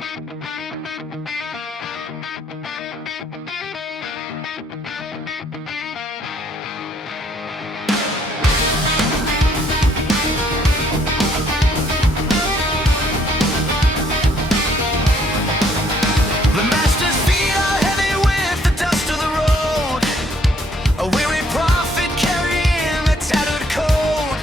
The master's feet are heavy with the dust of the road. A weary prophet carrying a tattered coat.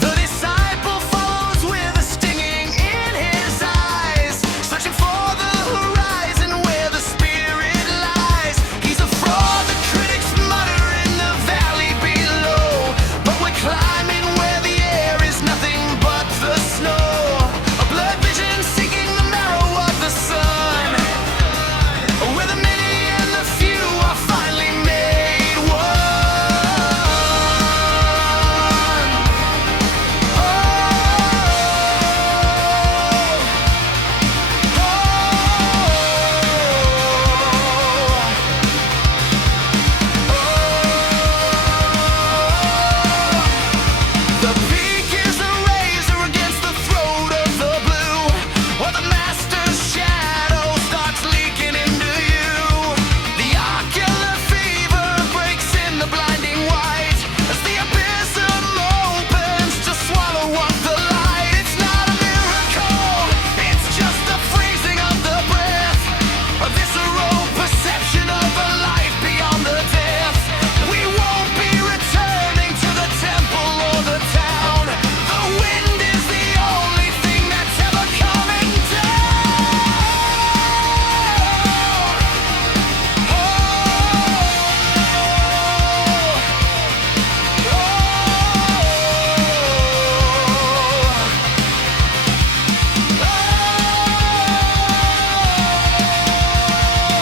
The disciple follows with a stinging in his eyes, searching for the horizon where the spirit lies. He's a fraud, the critics mutter in the valley below, but we're climbing where the air is nothing but the snow. A blurred vision seeking the marrow of the sun, where the many and the few are finally made one. The peak is a razor against the throat of the blue, while the master's shadow starts leaking into you. The ocular fever breaks in the blinding white as the abysm opens to swallow up the light. It's not a miracle, it's just the freezing of the breath, a visceral perception of a life beyond the death. We won't be returning to the temple or the town. The wind is the only thing that's ever coming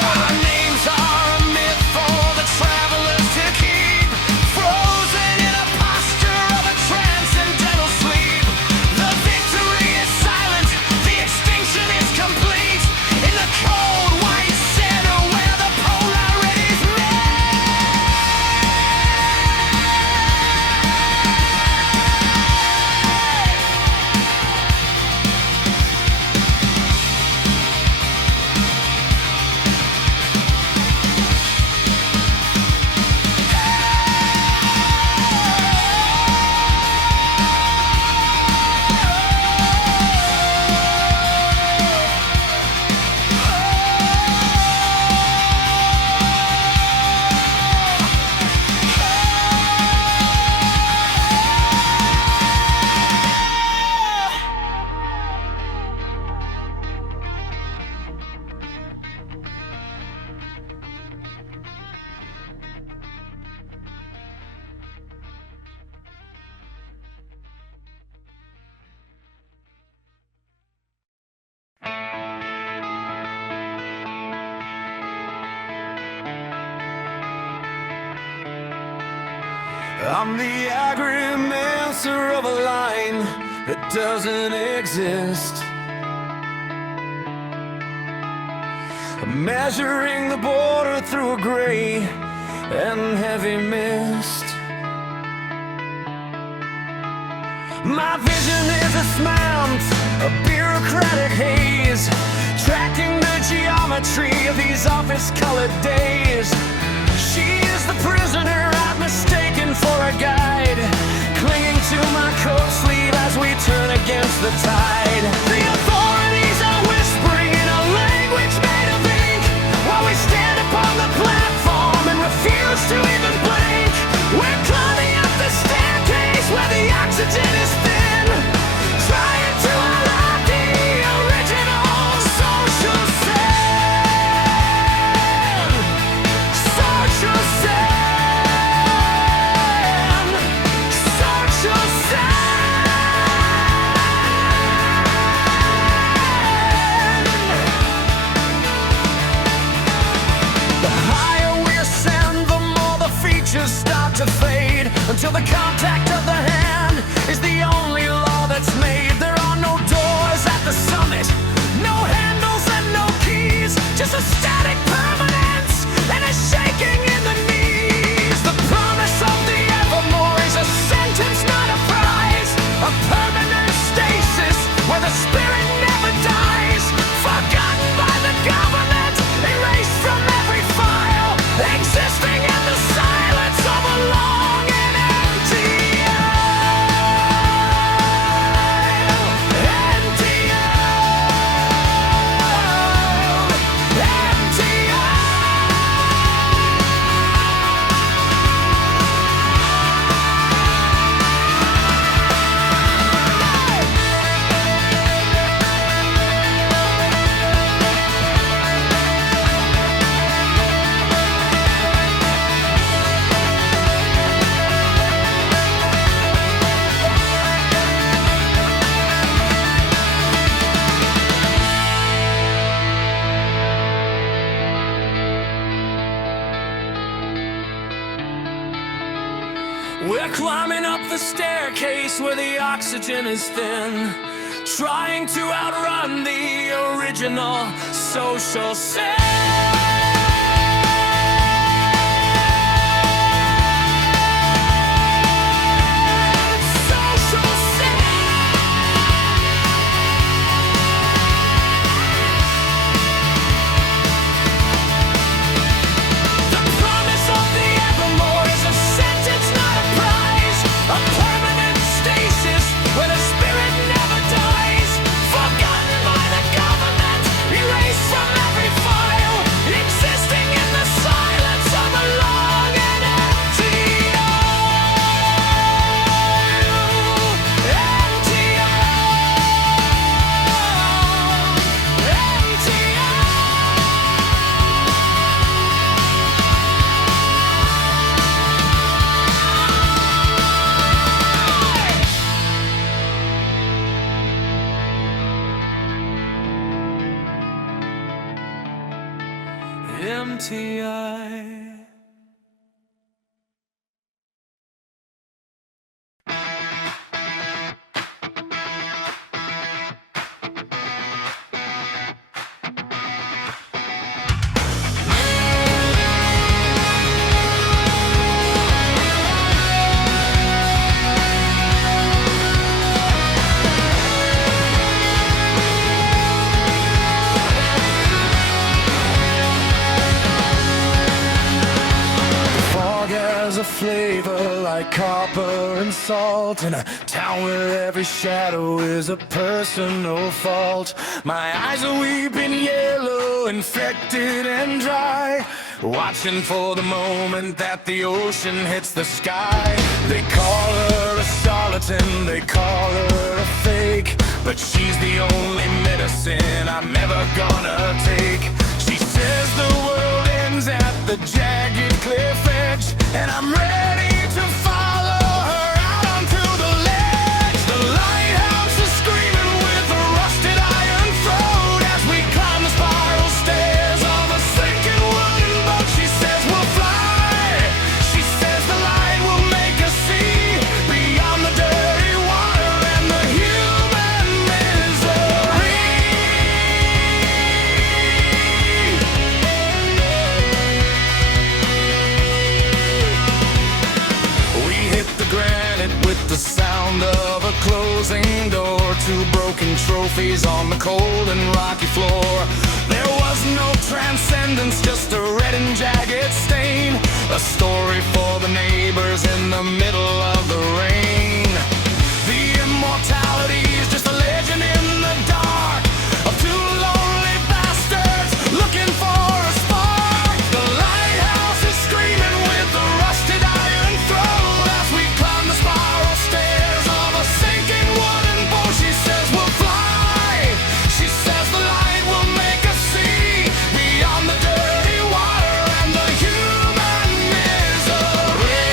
Our names are a myth for the travelers to keep, frozen in a posture of a transcendental sleep. The victory is silent, the extinction is complete, in the cold white center where the polarities I'm the agrimancer of a line that doesn't exist, measuring the border through a gray and heavy mist. My vision is a smount, a bureaucratic haze, tracking the geometry of these office-colored days. She is the prisoner I've mistaken for a guide, clinging to my coat sleeve as we turn against the tide. The authorities are whispering in a language made of ink, while we stand upon the platform and refuse to even blink. We're climbing up the staircase where the oxygen is thin, trying to unlock the original social sin. Social sin. Social sin. The higher we ascend, the more the features start to fade, until the contact of the hand is the only law that's made. There are no doors at the summit, no handles and no keys, just a static permanence and a shaking in the knees. The promise of the evermore is a sentence, not a prize, a permanent stasis where the spirit never dies. We're climbing up the staircase where the oxygen is thin, trying to outrun the original social sin. MTI. A flavor like copper and salt, in a town where every shadow is a personal fault. My eyes are weeping yellow, infected and dry, watching for the moment that the ocean hits the sky. They call her a charlatan, they call her a fake, but she's the only medicine I'm never gonna take. She says the world ends at the jagged cliff edge, and I'm ready to follow her out onto the ledge. The lighthouse is screaming with a rusted iron throat as we climb the spiral stairs of a sinking wooden boat. She says we'll fly, she says the light will make us see beyond the dirty water and the human misery. With the sound of a closing door, two broken trophies on the cold and rocky floor. There was no transcendence, just a red and jagged stain, a story for the neighbors in the middle of the rain. The immortality is just a legend in the dark of two lonely bastards looking for a spark. The lighthouse is screaming with a rusted iron throat as we climb the spiral stairs of a sinking wooden boat. She says we'll fly, she says the light will make us see beyond the dirty water and the human misery.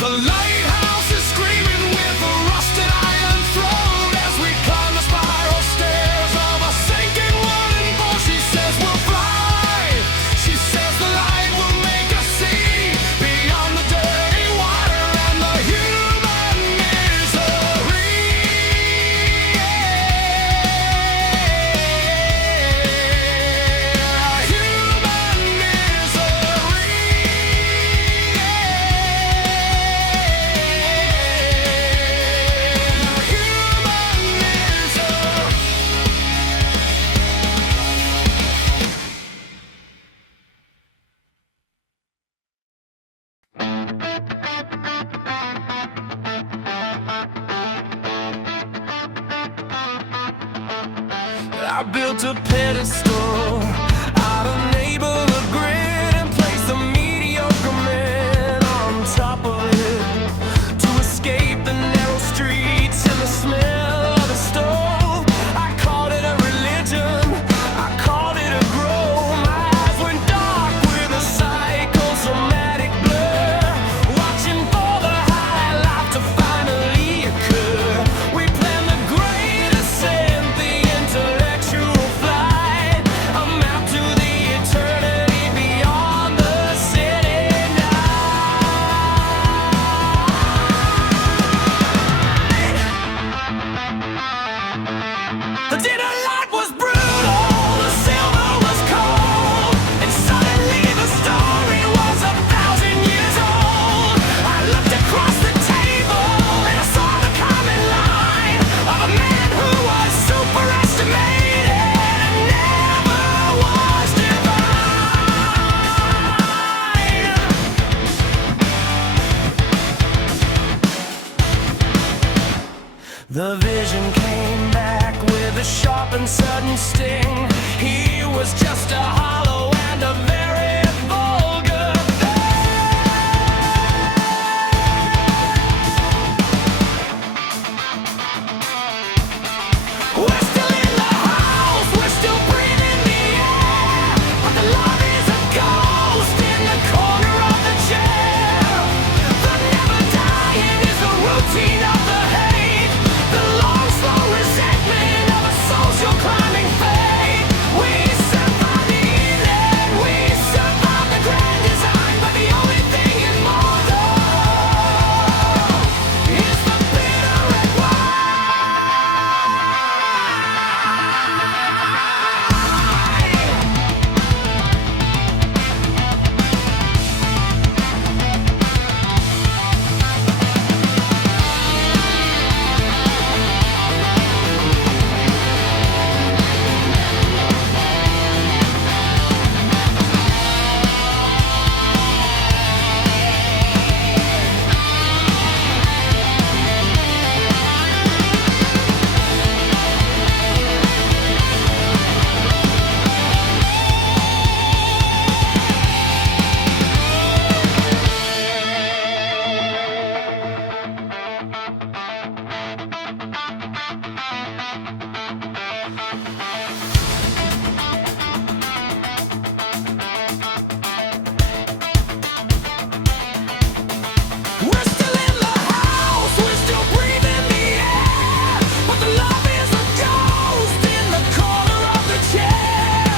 The lighthouse is screaming with a rusted iron throat as we climb the spiral stairs of a sinking wooden boat. She says we'll fly, she says the light will make us see beyond the dirty water and the human misery. Human misery. I built a pedestal out of neighborhood grid and placed a mediocre man on top of it to escape the narrow streets and the smell of the stove. I called it a religion, I called it a grow. My eyes went dark with a psychosomatic blur. Why The dinner light was brutal, the silver was cold, and suddenly the story was 1,000 years old. I looked across the table and I saw the common line of a man who was superestimated and never was divine. The vision came back with a sharp and sudden sting. He was just a hollow and a very vulgar thing. We're still in the house, we're still breathing the air, but the love is a ghost in the corner of the chair. The never dying is the routine of the hate, the long slow resentment of a social climbing fate. We survived the evening, we survived the grand design, but the only thing immortal is the bitter red wine. We're still in the house, we're still breathing the air, but the love is a ghost in the corner of the chair.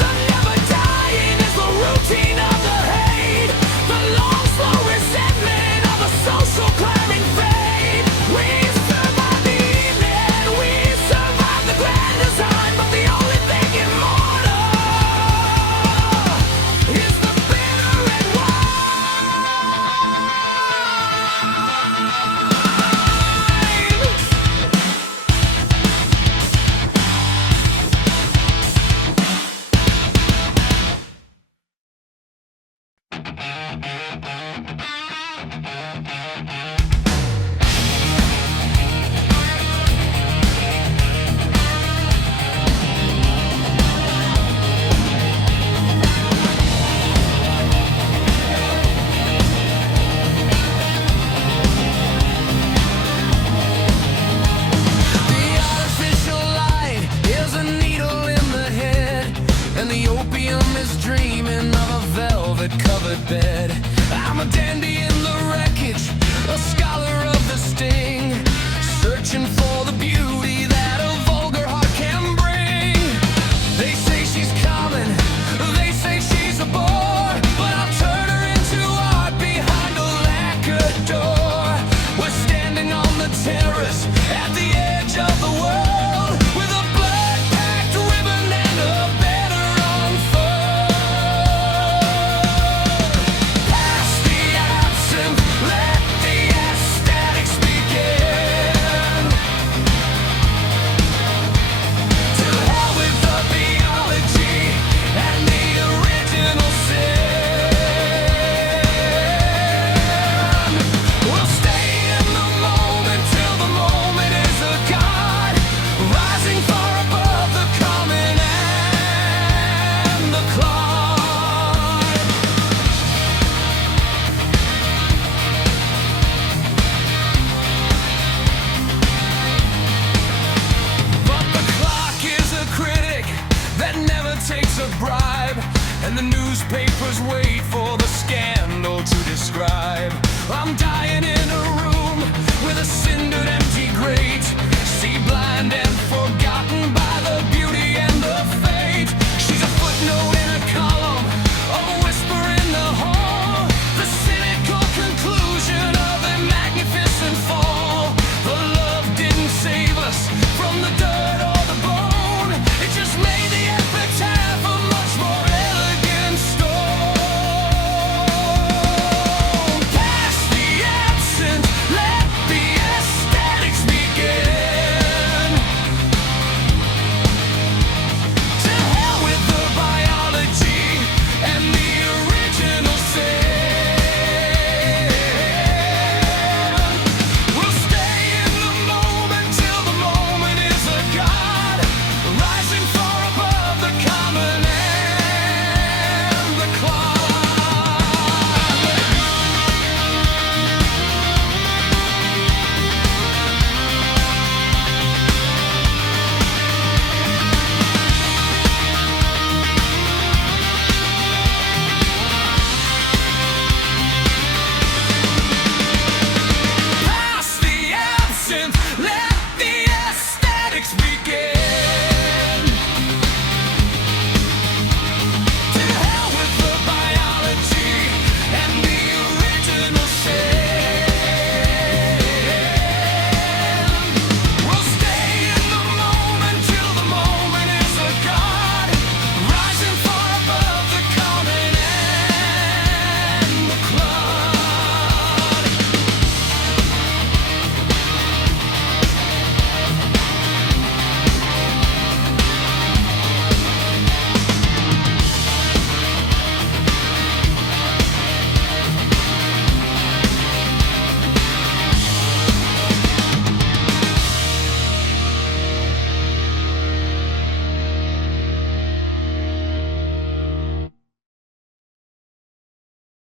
The never dying is the routine of the hate, the long slow resentment of a social climbing fate. We survived the evening, we survived the grand design, but the only thing immortal is the bitter red wine. The artificial light is a needle in the head, and the opium is dreaming of a velvet-covered bed. I'm a dandy in the wreckage, a scholar of the sting, searching for the beauty that a vulgar heart can bring. They say she's coming, they say she's a bore, but I'll turn her into art behind a lacquered door. We're standing on the terrace at the edge of the world, with a blood-packed ribbon and a banner unfurled. Pass the absinthe, let the aesthetics begin. To hell with the theology and the original sin. We'll stay in the moment till the moment is a god, rising far above the common and the climb. But the clock is a critic that never takes a bribe, and the newspapers wait for the scandal to describe. I'm dying in a room with a cinder